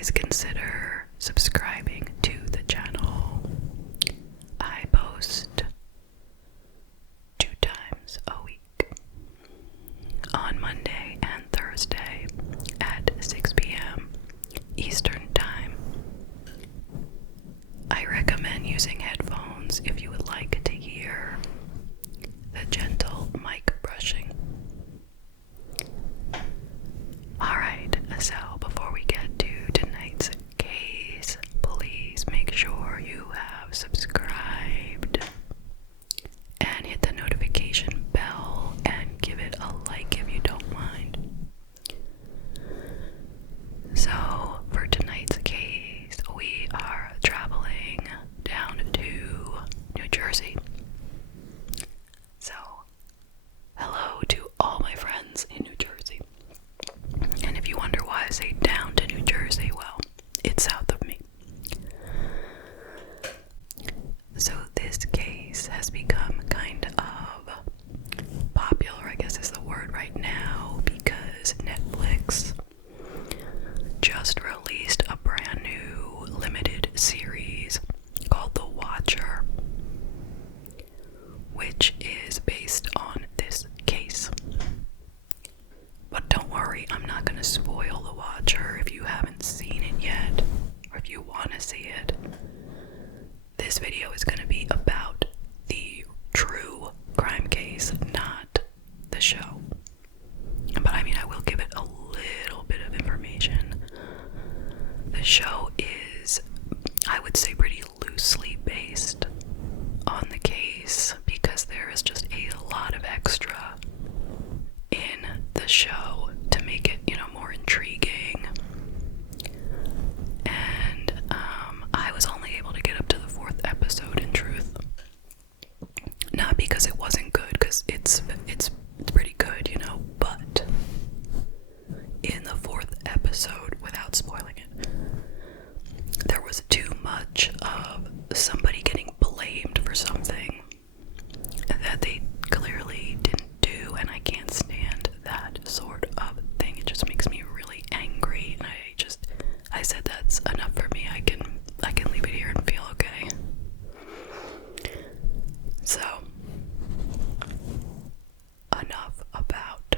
please consider subscribing to the channel. I post 2 times a week, on Monday and Thursday at 6 p.m. Eastern Time. I recommend using headphones if you would like to hear the gentle mic brushing. Alright, so before we get to tonight's case, please make sure you have subscribed and hit the notification bell and give it a like if you don't mind. So, for tonight's case, we are traveling down to New Jersey. So, hello to all my friends in New Jersey. And if you wonder why I say down to New Jersey, well, it's south of me. So this case has become kind of popular, I guess is the word right now, because Netflix just released a brand new limited series called The Watcher, which is based on this case. But don't worry, I'm not going to spoil The Watcher if you haven't seen it yet, or if you want to see it. This video is going to be about the true crime case, not the show. But I mean, I will give it a little bit of information. The show is, I would say, pretty loosely based on the case because there is just a lot of extra in the show to make it, more intriguing. And I was only able to get up to the 4th episode, in truth. Not because it wasn't good, because it's pretty good, but in the 4th episode, without spoiling it, there was too much of somebody getting blamed for something that they clearly didn't do, and I can't stand that sort of thing. It just makes me really angry, and I said that's enough for me. I can leave it here and feel okay. So, enough about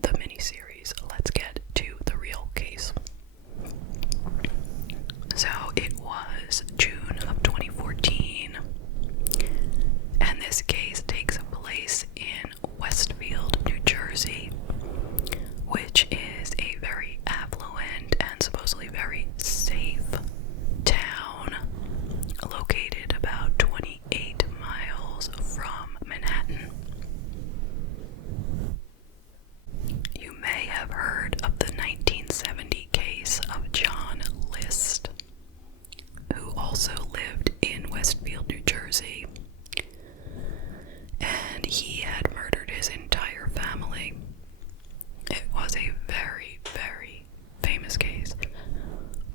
the miniseries. Let's get to the real case. So, it was June of 2014, and this case takes place in Westfield, New Jersey, which is a very affluent and supposedly very safe town located about 28 miles from Manhattan. You may have heard of the 1970 case of John List, who also lived in Westfield, New Jersey, and he had murdered his entire family. It was a very, very famous case,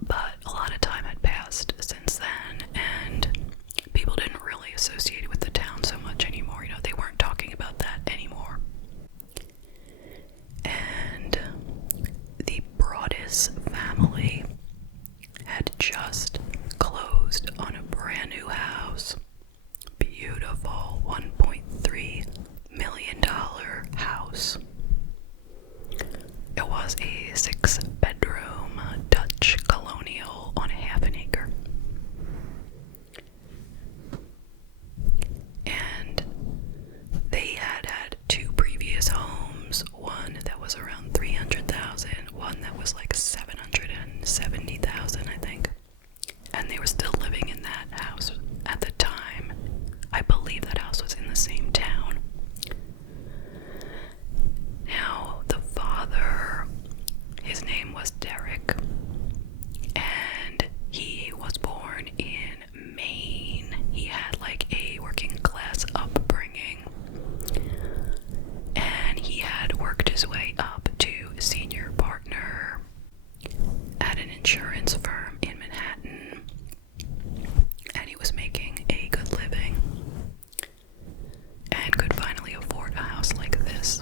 but a lot of time had passed since then, and people didn't really associate it with the town so much anymore. They weren't talking about that anymore. And the Broaddus family had just closed on a brand new house. Beautiful $1.3 million house. It was a 6-bedroom Dutch colonial on half an acre. And they had 2 previous homes, one that was around $300,000, one that was like $770,000, I think. And they were still living in that house at the time. I believe that house was in the same town. Now, the father, his name was Derek, and he was born in Maine. He had like a working class upbringing, and he had worked his way up to senior partner at an insurance firm in Manhattan, and he was making a good living and could finally afford a house like this.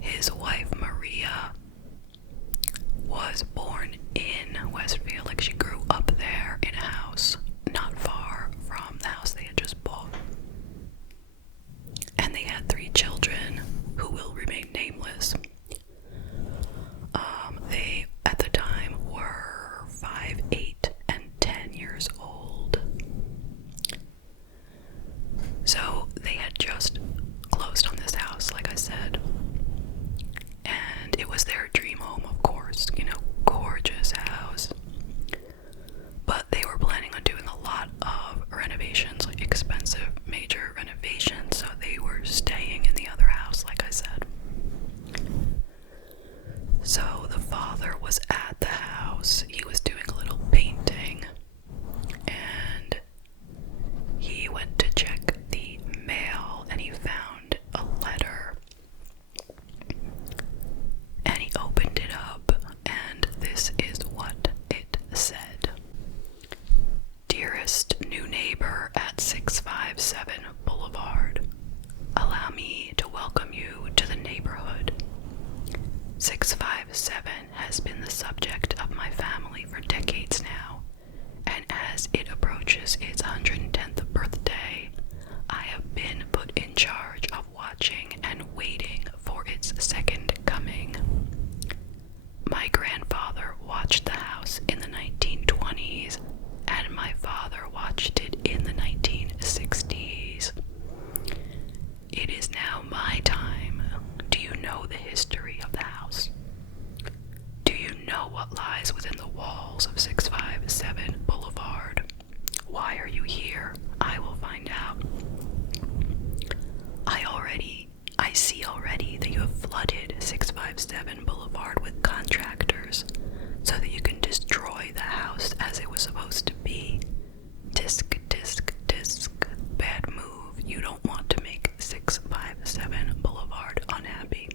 His wife Maria was born was at the house. He was doing a little painting, and he went to check the mail, and he found a letter. And he opened it up, and this is what it said. Dearest new neighbor at 657 Boulevard, allow me to welcome you to the neighborhood. 657 has been the subject of my family for decades now, and as it approaches its 110th birthday, I have been put in charge of watching and waiting for its second coming. My grandfather watched the house in the 1920s, and my father watched it in the 1960s. It is now my time. Do you know the history of the house? Do you know what lies within the walls of 657 Boulevard? Why are you here? I will find out. I see already that you have flooded 657 Boulevard with contractors so that you can destroy the house as it was supposed to be. Disc. Bad move. You don't want to make 657 Boulevard unhappy.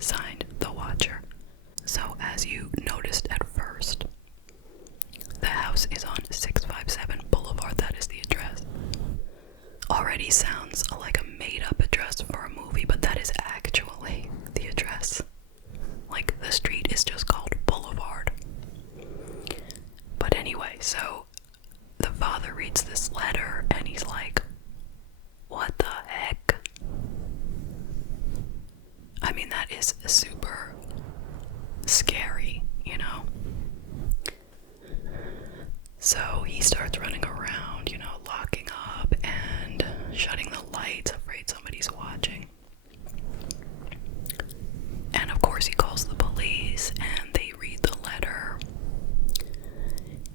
Signed, The Watcher. So, as you noticed at first, the house is on 657 Boulevard. That is the address. Already sounds like a made-up address for a movie, but that is actually the address. Like, the street is just called Boulevard. But anyway, so the father reads this letter and he's like, what the heck? I mean, that is super scary, you know? So he starts running around, you know, locking up and shutting the lights, afraid somebody's watching. And of course he calls the police, and they read the letter,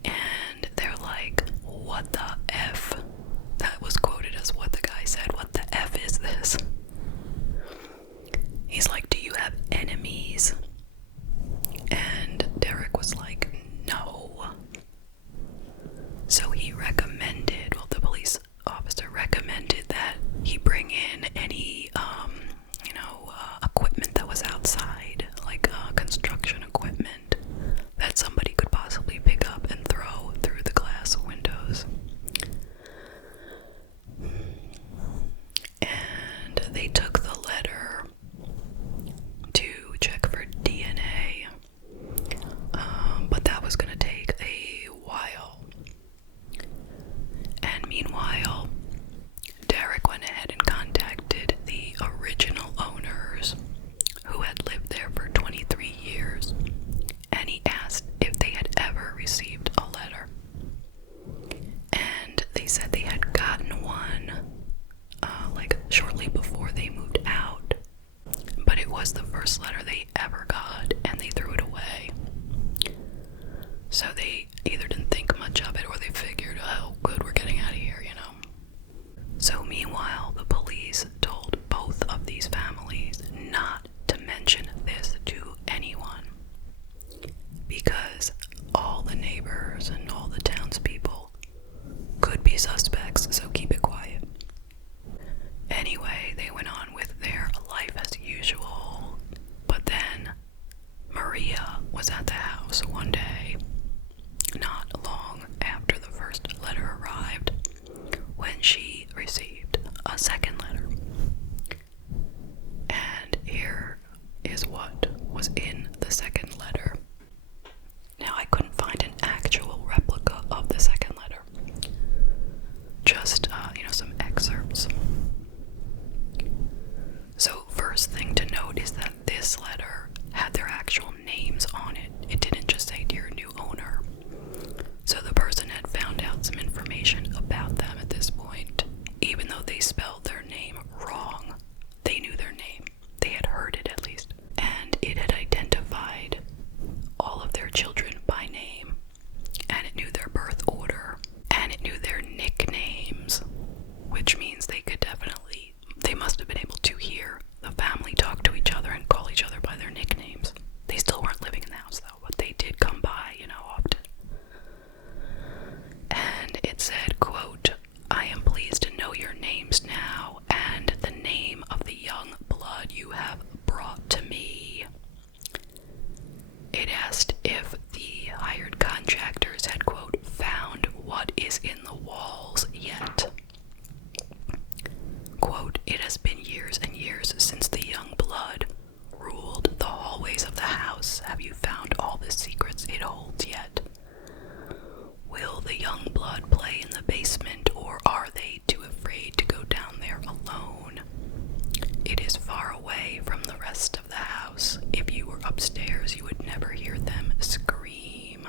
and they're like, what the F? That was quoted as what the guy said. What the F is this? He's like, do you have enemies? And Derek was like, no. So he It asked if the hired contractors had, quote, found what is in the walls yet. Quote, it has been years and years since the young blood ruled the hallways of the house. Have you found all the secrets it holds yet? Will the young blood play in the basement, or are they too afraid to go down there alone? It is far away from the rest of the house. If you were upstairs, you would never hear them scream.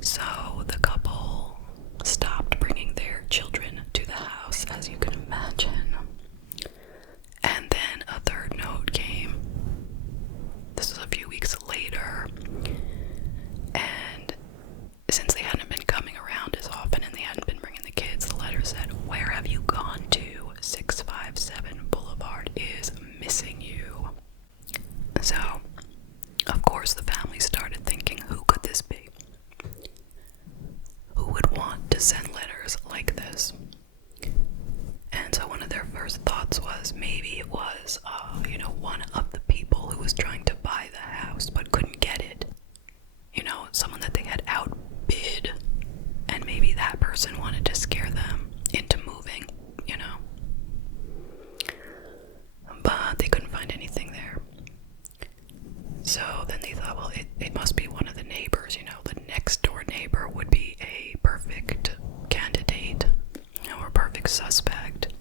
So the couple stopped bringing their children to the house, as you can imagine. And then a third note came. This was a few weeks later. And since they hadn't been coming around as often and they hadn't been bringing the kids, the letter said, "Where have you gone to? 657 Boulevard is missing you." So, of course, the family started thinking, who could this be? Who would want to send letters like this? And so one of their first thoughts was maybe it was, one of the people who was trying to buy the house but couldn't get it. Someone that they had outbid, and maybe that person wanted to scare them into moving, But they couldn't find anything there. So then they thought, well, it must be one of the neighbors, the next door neighbor would be a perfect candidate, or a perfect suspect,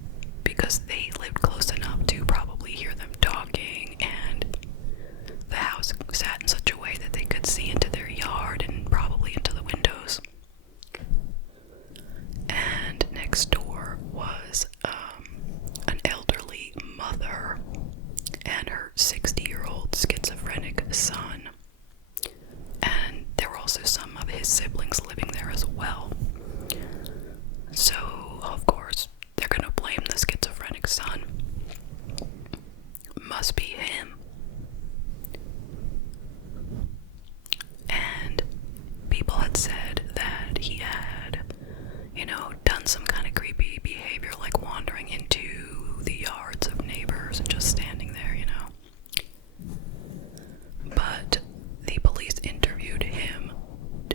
because they lived close enough to probably hear them talking, and the house sat in such a way that they could see into their yard and probably into the windows. And next door was an elderly mother and her 60-year-old schizophrenic son. And there were also some of his siblings living there as well. So, of course, they're going to blame the schizophrenic son. Must be him. And people had said that he had, done some kind of creepy behavior, like wandering into the yards of neighbors and just standing there, But the police interviewed him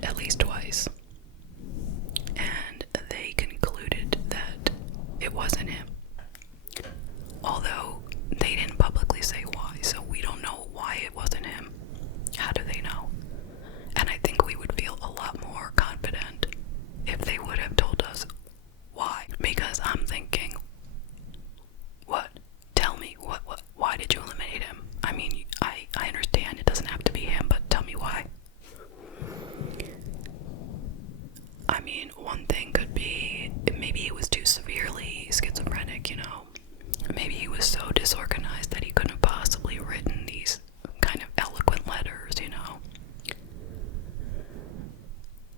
at least twice, and they concluded that it wasn't him. Although they didn't publicly say why, so we don't know why it wasn't him. How do they know? And I think we would feel a lot more confident if they would have told us why. Because I'm thinking, what? Tell me, why did you eliminate him? I mean, I understand it doesn't have to be him, but tell me why. I mean, one thing could be, maybe he was too severely schizophrenic, Maybe he was so disorganized that he couldn't have possibly written these kind of eloquent letters,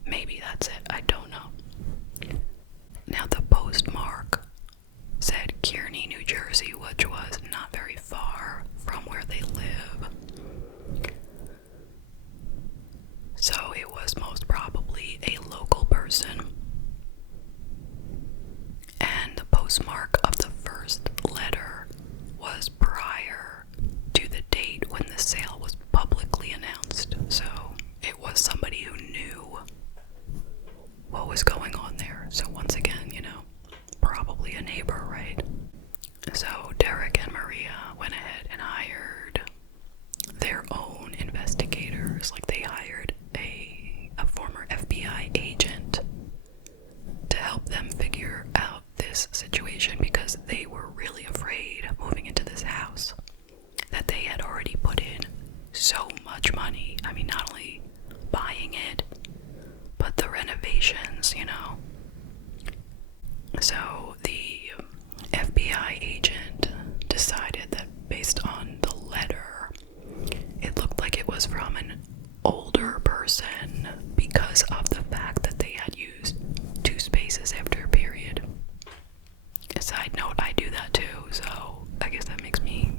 Maybe that's it, I don't know. Now, the postmark said Kearney, New Jersey, which was not very far from where they live. So it was most probably a local person. And the postmark of the first letter was prior to the date when the sale was publicly announced. So it was somebody who knew what was going on there. So once again, probably a neighbor, right? So Derek and Maria went ahead and hired their own investigators. Like, they hired a former FBI agent to help them figure out this situation, because they were really afraid of moving into this house that they had already put in so much money. I mean, not only buying it, but the renovations, So the FBI agent decided that based on the letter, it looked like it was from an older person because of the fact that they had used two spaces after a period. A side note, I do that too, so I guess that makes me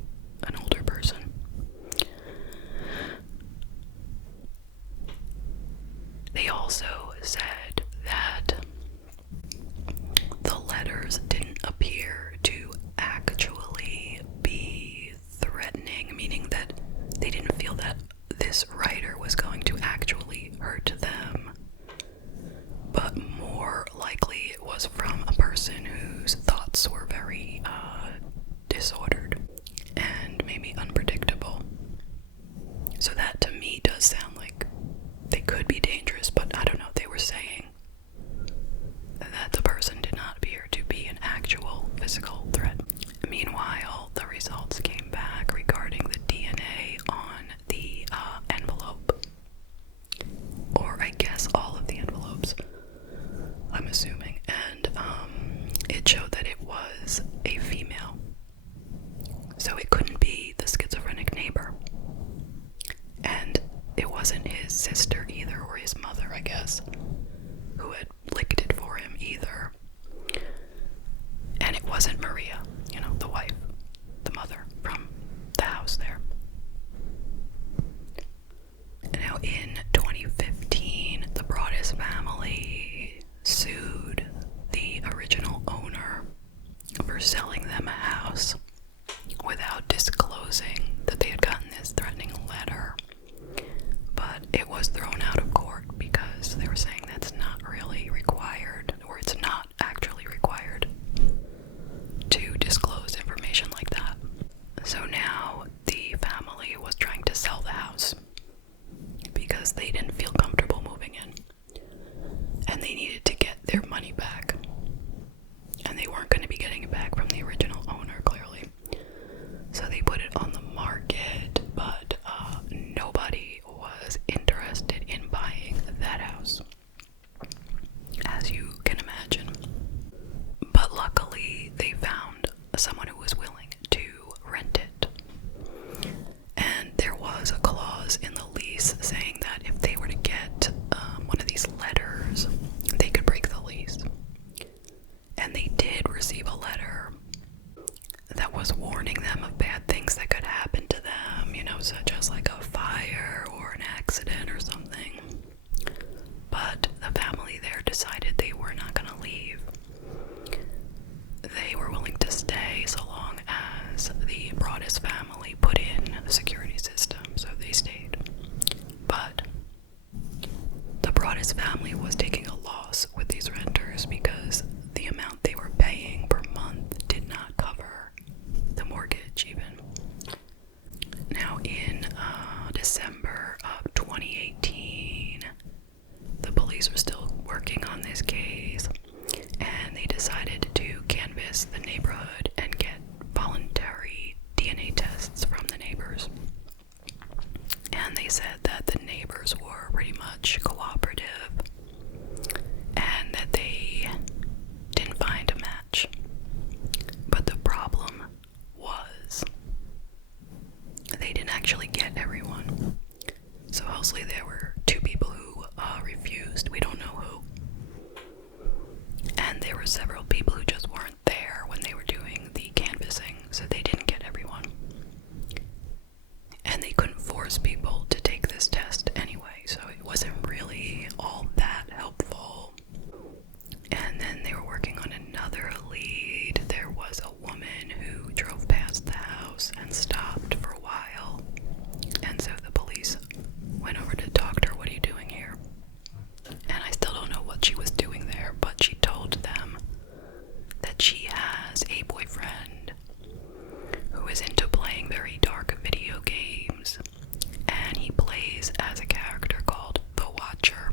an older person. They also said that the letters didn't appear to actually be threatening, meaning that they didn't feel that this this writer was going to actually hurt them, but more likely it was from a person whose thoughts were very disordered and maybe unpredictable. So that to me does sound like they could be dangerous, but I don't know. They were saying that the person did not appear to be an actual physical threat. Meanwhile, the results came back regarding the DNA on the envelope, or I guess all of the envelopes, I'm assuming, and it showed that it was a female. So it couldn't be the schizophrenic neighbor. And it wasn't his sister either, or his mother, I guess, who had licked it for him either. And it wasn't Maria, the wife, the mother from the house there. Now in 2015, the Broaddus family sued the original owner for selling them a house without disclosing that they had gotten this threatening letter. But it was thrown out of court because they were saying that's not really required, or it's not actually required to disclose information like that. So now the family was trying to sell the house because they didn't feel comfortable moving in, and they needed to get their money back, and they weren't going to be getting it back from the original owner, clearly. So they put it on the market, but nobody was interested in buying that house, as you can imagine. But luckily, they found someone who was willing to rent it. And there was a clause in the lease saying that if they were to get one of these letters, they could break the lease. And they did receive a letter that was warning them of bad things that could happen to them, such as like a fire or an accident or something. But the family there decided they were not going to leave. They were willing to stay so long as the Broaddus family put in a security system, so they stayed. But the Broaddus family was taking a loss with these renters because the amount they were paying per month did not cover the mortgage even. Now in December of 2018, the police were still working on this case, and they decided to canvass the neighborhood and get voluntary DNA tests from the neighbors. And they said that the neighbors were pretty much cooperative and that they didn't find a match. But the problem was they didn't actually get everyone. So mostly there were 2 people who refused. We don't know who. And there were several people who just weren't there when they were doing the canvassing, so they didn't get everyone. And they couldn't force people to take this test anyway, so it wasn't really all that helpful. And then they were working on another lead. There was a woman who drove past the house and stopped for a while. And so the police went over to talk to her. What are you doing here? And I still don't know what she was doing there, but she told them that she has a boyfriend who is into playing very dark video games, and he plays as a character called The Watcher.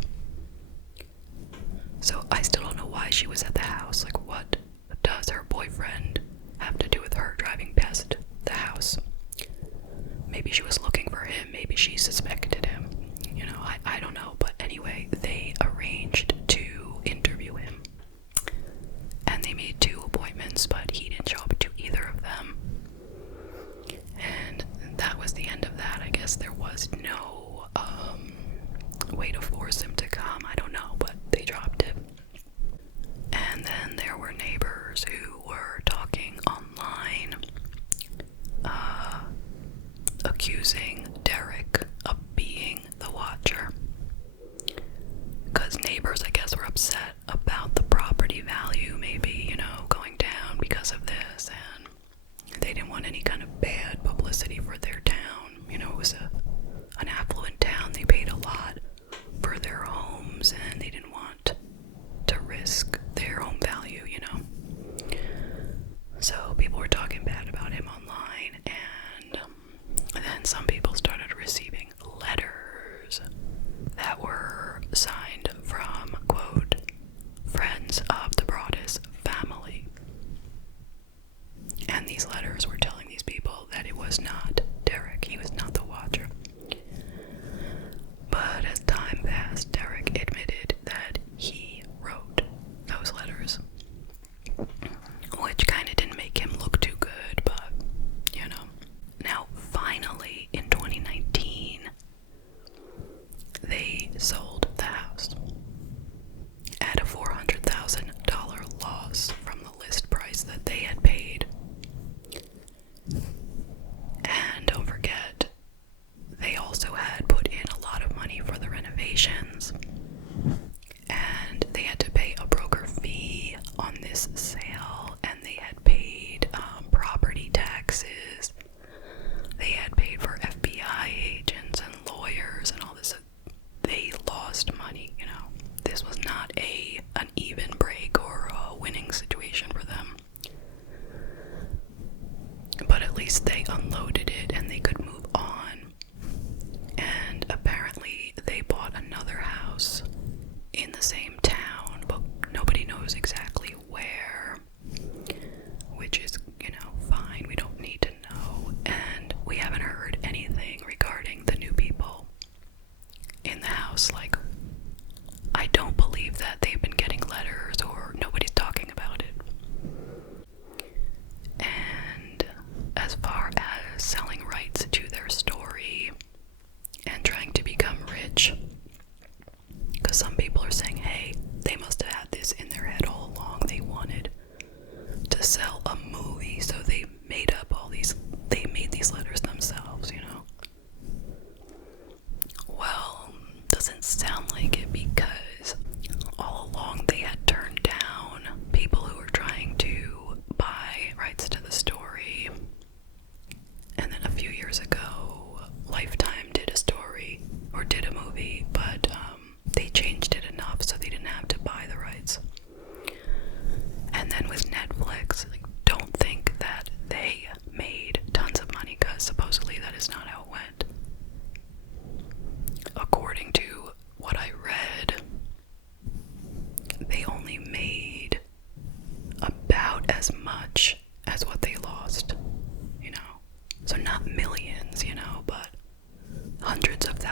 So I still don't know why she was at the house. Like, what does her boyfriend have to do with her driving past the house? Maybe she was looking for him, maybe she suspected him. I don't know, but anyway, they arranged to interview him. And they made 2 appointments, but he didn't show up to either of them. And that was the end of that. I guess there was no way to force him to come. I don't know, but they dropped it. And then there were neighbors who were talking online, accusing Derek of being the Watcher. Because neighbors, I guess, were upset about the property value maybe, going down because of this, and they didn't want any kind of bad publicity for their town. It was an affluent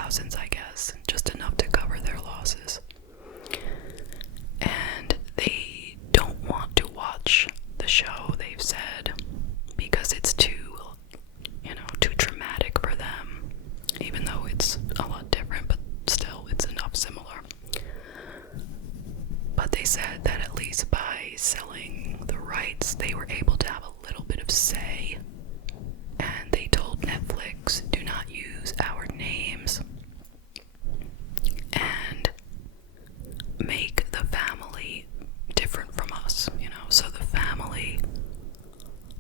thousands, I guess, just enough to cover their losses. And they don't want to watch the show, they've said, because it's too traumatic for them, even though it's a lot different, but still, it's enough similar. But they said that at least by selling the rights, they were able to have a little bit of say. And they told Netflix, do not use our names and make the family different from us, So the family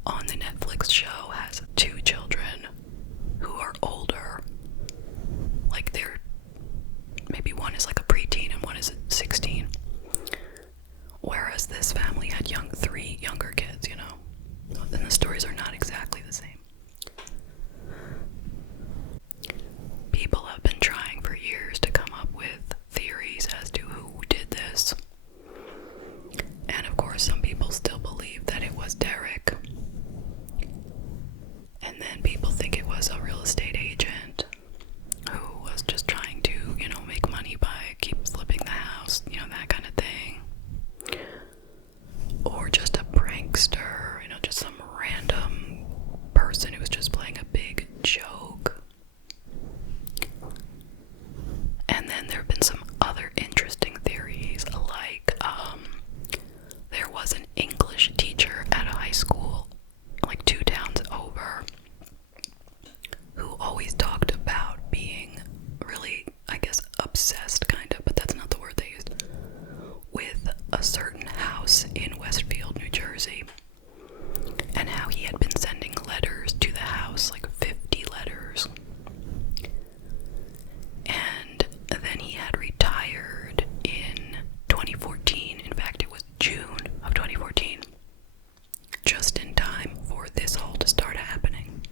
on the Netflix show has 2 children who are older. Like maybe one is like a preteen and one is 16. Whereas this family had 3 younger kids, And the stories are not exactly the same. People have been trying for years to come up with theories as to who did this. And of course, some people still believe that it was Derek. And then people think it was a real estate agent who was just trying to, make money by keep flipping the house, that kind of thing. Or just a prankster, just some random person who was just playing a big joke. And then there have been some other interesting theories, like there was an English teacher at a high school, like 2 towns over, who always talked about being really, I guess, obsessed, kind of, but that's not the word they used, with a certain house in Westfield, New Jersey, and how he had been sending letters to the house, like 50 letters. And then he had retired in 2014. In fact, it was June of 2014, just in time for this all to start happening.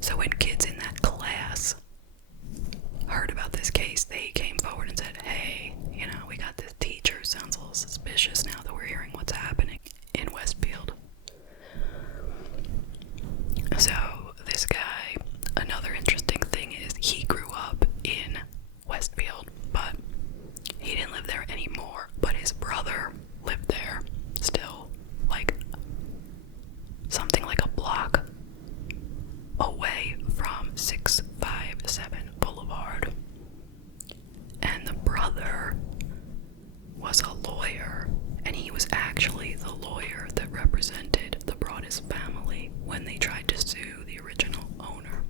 So when kids in that class heard about this case, they came forward and said, hey, we got this teacher who sounds a little suspicious now that we're hearing what's happening in Westfield. So this guy, another interesting thing is he grew up in Westfield, but he didn't live there anymore, but his brother lived there still, like something like a block away from 657 Boulevard. And the brother was a lawyer, and he was actually the lawyer that represented the Broaddus family when they tried to sue the original owner.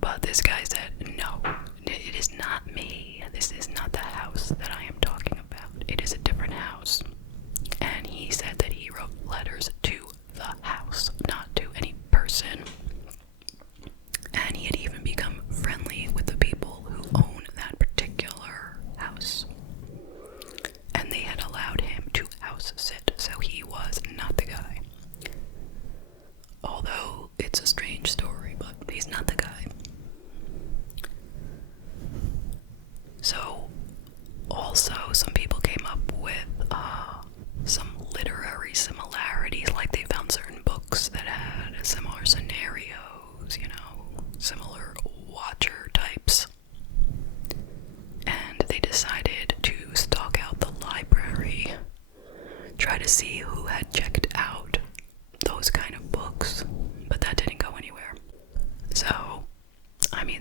But this guy said, no, it is not me. This is not the house that I am talking about. It is a different house. And he said that he wrote letters to the house, not to any person. And he had even become friendly with the people who own that particular house. And they had allowed him to house sit, so he was not the guy. Although it's a strange story, but he's not the guy. So, also, some people came up with some literary similarities, like they found certain books that had similar scenarios, similar watcher types. And they decided to stalk out the library, try to see who had checked out those kind of books, but that didn't go anywhere. So,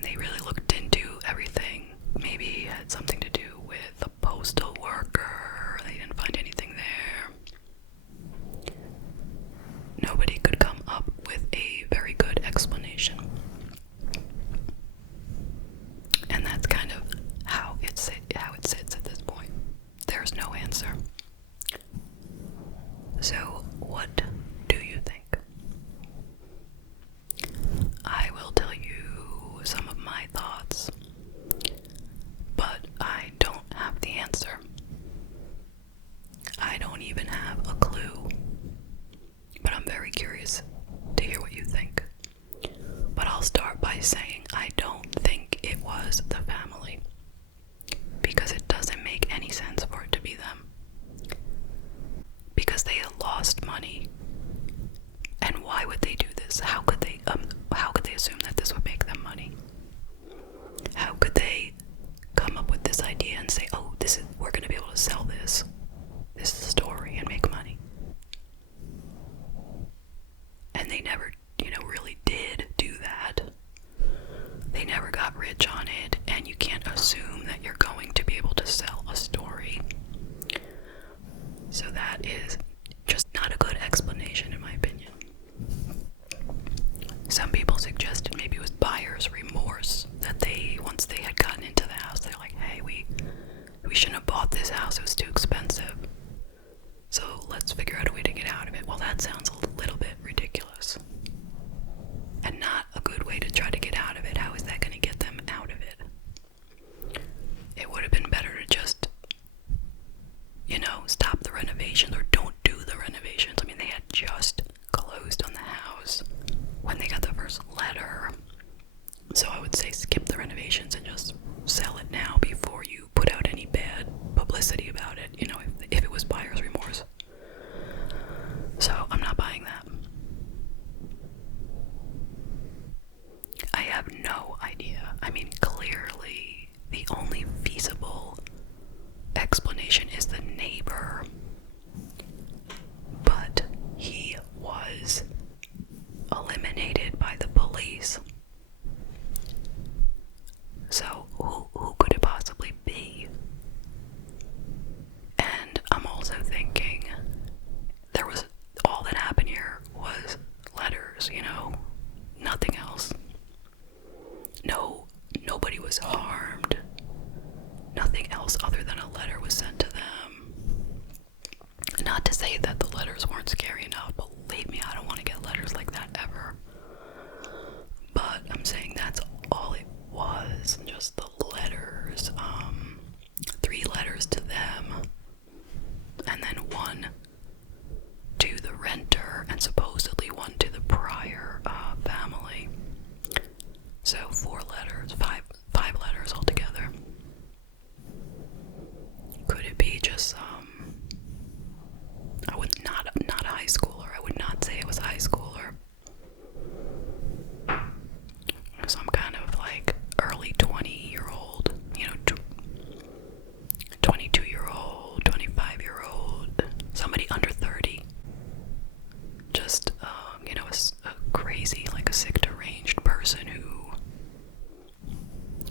they really looked into everything. Maybe it had something to do with a postal worker. They didn't find anything there. Nobody could come up with a very good explanation. And that's kind of how it sits at this point. There's no answer. So, what do you think? I will tell you some of my thoughts, but I don't have the answer. I don't even have a clue, but I'm very curious to hear what you think. But I'll start by saying I don't think it was the family, because it doesn't make any sense for it to be them. Because they had lost money, and why would they do this? How could they assume that this would make them money? So I would say skip the renovations and just sell it now before you put out any bad publicity about it, you know, if it was buyer's remorse. So I'm not buying that. I have no idea. I mean, clearly the only feasible explanation is the neighbor, but he was eliminated by the police. So who could it possibly be? And I'm also thinking all that happened here was letters, you know, nothing else. Nobody was harmed. Nothing else other than a letter was sent to them. Not to say that the letters weren't scary enough, believe me, I don't want to get letters like that ever. But I'm saying that's all it was, just the letters. 3 letters to them, and then 1 to the renter, and supposedly 1 to the prior family. So 4 letters, 5 letters altogether. Could it be just I would not a high schooler. I would not say it was a high schooler. Some kind of like early 20-year-old, you know, 22-year-old, 25-year-old, somebody under 30. Just you know, a crazy, like a sick, deranged person who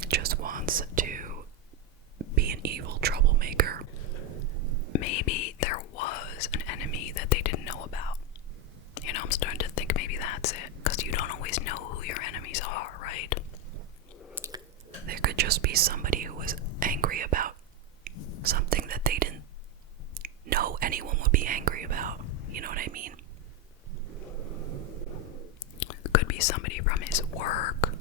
just wants to be an evil troublemaker. Maybe there was an enemy that they didn't know about. You know, I'm starting to think maybe that's it, because you don't always know who your enemies are, right? There could just be somebody who was angry about something that they didn't know anyone would be angry about. You know what I mean? Could be somebody from his work,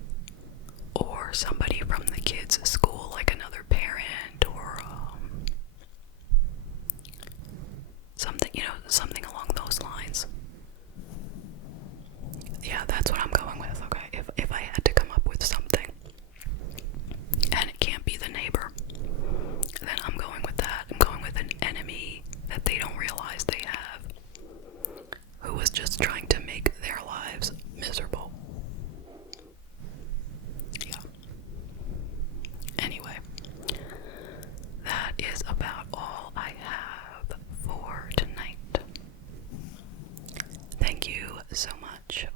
or somebody from the kid's school, like another parent, or something, you know, something along those lines. Yeah, that's what I'm going with, okay? If I had to come up with something, and it can't be the neighbor, then I'm going with that. I'm going with an enemy that they don't realize they have, who was just trying to make their lives miserable. Yeah. Anyway, that is about all I have for tonight. Thank you so much